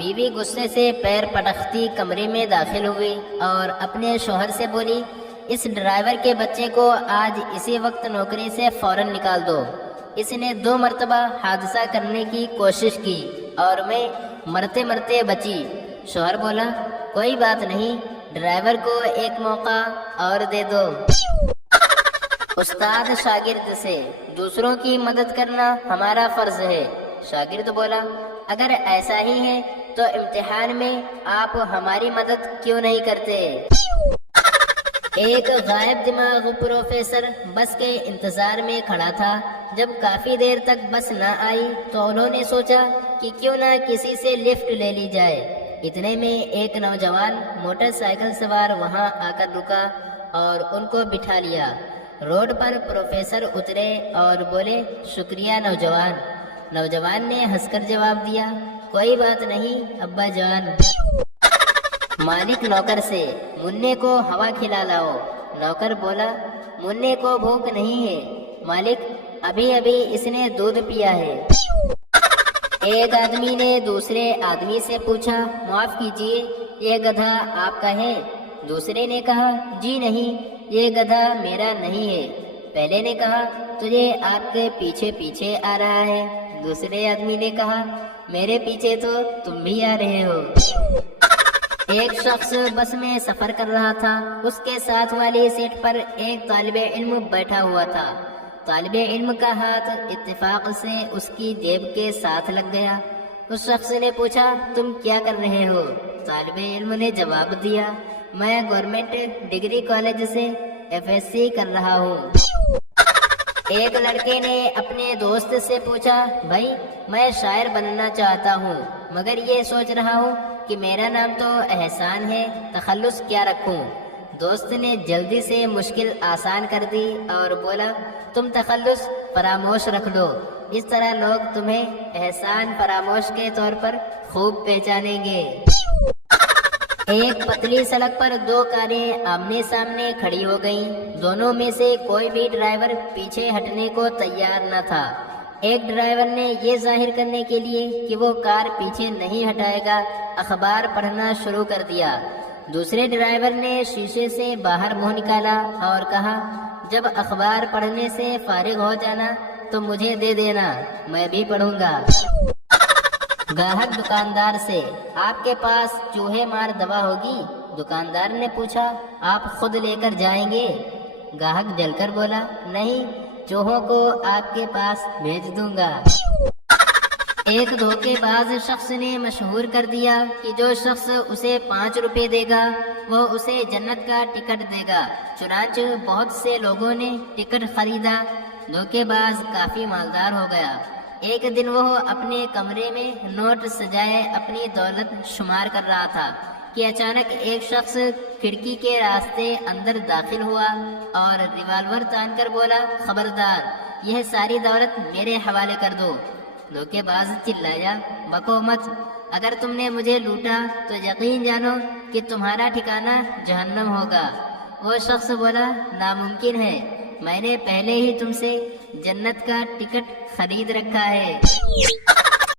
بیوی غصے سے پیر پٹختی کمرے میں داخل ہوئی اور اپنے شوہر سے بولی، اس ڈرائیور کے بچے کو آج اسی وقت نوکری سے فوراً نکال دو۔ اس نے 2 مرتبہ حادثہ کرنے کی کوشش کی اور میں مرتے مرتے بچی۔ شوہر بولا، کوئی بات نہیں، ڈرائیور کو ایک موقع اور دے دو۔ استاد شاگرد سے، دوسروں کی مدد کرنا ہمارا فرض ہے۔ شاگرد بولا، اگر ایسا ہی ہے تو امتحان میں آپ ہماری مدد کیوں نہیں کرتے؟ ایک غائب دماغ پروفیسر بس کے انتظار میں کھڑا تھا۔ جب کافی دیر تک بس نہ آئی تو انہوں نے سوچا کہ کیوں نہ کسی سے لفٹ لے لی جائے۔ اتنے میں ایک نوجوان موٹر سائیکل سوار وہاں آ کر رکا اور ان کو بٹھا لیا۔ روڈ پر پروفیسر اترے اور بولے، شکریہ نوجوان۔ نوجوان نے ہنس کر جواب دیا، کوئی بات نہیں ابا جان۔ مالک نوکر سے، منّے کو ہوا کھلا لاؤ۔ نوکر بولا، منّے کو بھوک نہیں ہے مالک، ابھی ابھی اس نے دودھ پیا ہے۔ ایک آدمی نے دوسرے آدمی سے پوچھا، معاف کیجیے، یہ گدھا آپ کا ہے؟ دوسرے نے کہا، جی نہیں، یہ گدھا میرا نہیں ہے۔ پہلے نے کہا، تو یہ آپ کے پیچھے پیچھے آ رہا ہے۔ دوسرے آدمی نے کہا، میرے پیچھے تو تم بھی آ رہے ہو۔ ایک شخص بس میں سفر کر رہا تھا۔ اس کے ساتھ والی سیٹ پر ایک طالب علم بیٹھا ہوا تھا۔ طالب علم کا ہاتھ اتفاق سے اس کی جیب کے ساتھ لگ گیا۔ اس شخص نے پوچھا، تم کیا کر رہے ہو؟ طالب علم نے جواب دیا، میں گورنمنٹ ڈگری کالج سے FSC کر رہا ہوں۔ ایک لڑکے نے اپنے دوست سے پوچھا، بھائی میں شاعر بننا چاہتا ہوں مگر یہ سوچ رہا ہوں کہ میرا نام تو احسان ہے، تخلص کیا رکھوں؟ دوست نے جلدی سے مشکل آسان کر دی اور بولا، تم تخلص فراموش رکھ لو، اس طرح لوگ تمہیں احسان فراموش کے طور پر خوب پہچانیں گے۔ ایک پتلی سڑک پر 2 کاریں آمنے سامنے کھڑی ہو گئیں۔ دونوں میں سے کوئی بھی ڈرائیور پیچھے ہٹنے کو تیار نہ تھا۔ ایک ڈرائیور نے یہ ظاہر کرنے کے لیے کہ وہ کار پیچھے نہیں ہٹائے گا، اخبار پڑھنا شروع کر دیا۔ دوسرے ڈرائیور نے شیشے سے باہر منہ نکالا اور کہا، جب اخبار پڑھنے سے فارغ ہو جانا تو مجھے دے دینا، میں بھی پڑھوں گا۔ گاہک دکاندار سے، آپ کے پاس چوہے مار دوا ہوگی؟ دکاندار نے پوچھا، آپ خود لے کر جائیں گے؟ گاہک جل کر بولا، نہیں، چوہوں کو آپ کے پاس بھیج دوں گا۔ ایک دھوکے باز شخص نے مشہور کر دیا کہ جو شخص اسے 5 روپے دے گا وہ اسے جنت کا ٹکٹ دے گا۔ چنانچہ بہت سے لوگوں نے ٹکٹ خریدا۔ دھوکے باز کافی مالدار ہو گیا۔ ایک دن وہ اپنے کمرے میں نوٹ سجائے اپنی دولت شمار کر رہا تھا کہ اچانک ایک شخص کھڑکی کے راستے اندر داخل ہوا اور ریوالور تان کر بولا، خبردار، یہ ساری دولت میرے حوالے کر دو۔ دھوکے باز چلایا، بکو مت، اگر تم نے مجھے لوٹا تو یقین جانو کہ تمہارا ٹھکانہ جہنم ہوگا۔ وہ شخص بولا، ناممکن ہے، میں نے پہلے ہی تم سے جنت کا ٹکٹ خرید رکھا ہے۔